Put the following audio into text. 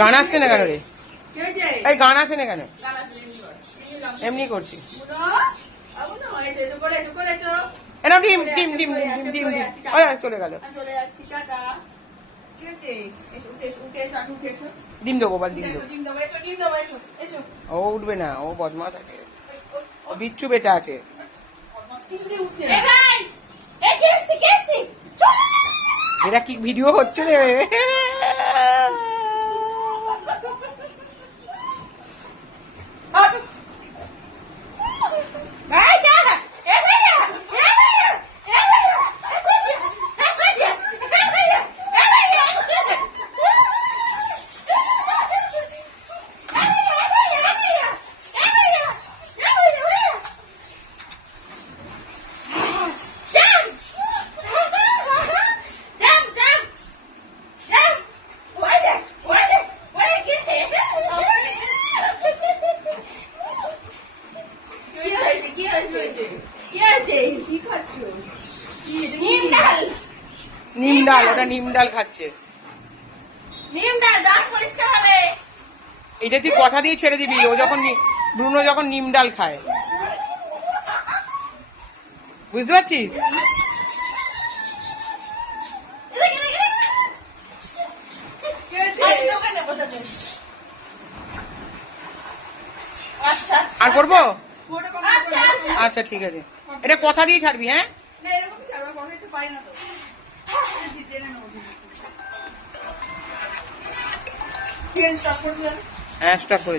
গান আসছে না কেন রে? এই গান আসছে না কেন? এমনি করছি। এনা ডিম ডিম ডিম ডিম ডিম ডিম ওই চলে গেল। ডিম দেবো বল, ডিম দেবো। ও উঠবে না, ও বদমাস আছে, ও বিচ্ছু বেটা আছে। এরা কি ভিডিও হচ্ছে রে? নিম ডাল, ওটা নিম ডাল খাচ্ছে। এটা তুই কথা দিয়ে ছেড়ে দিবি, ও যখন ব্রুনো যখন নিম ডাল খায়, বুঝতে পারছিস? আর করবো? আচ্ছা ঠিক আছে, এটা কথা দিয়ে ছাড়বি। হ্যাঁ হ্যাঁ, স্টপ করে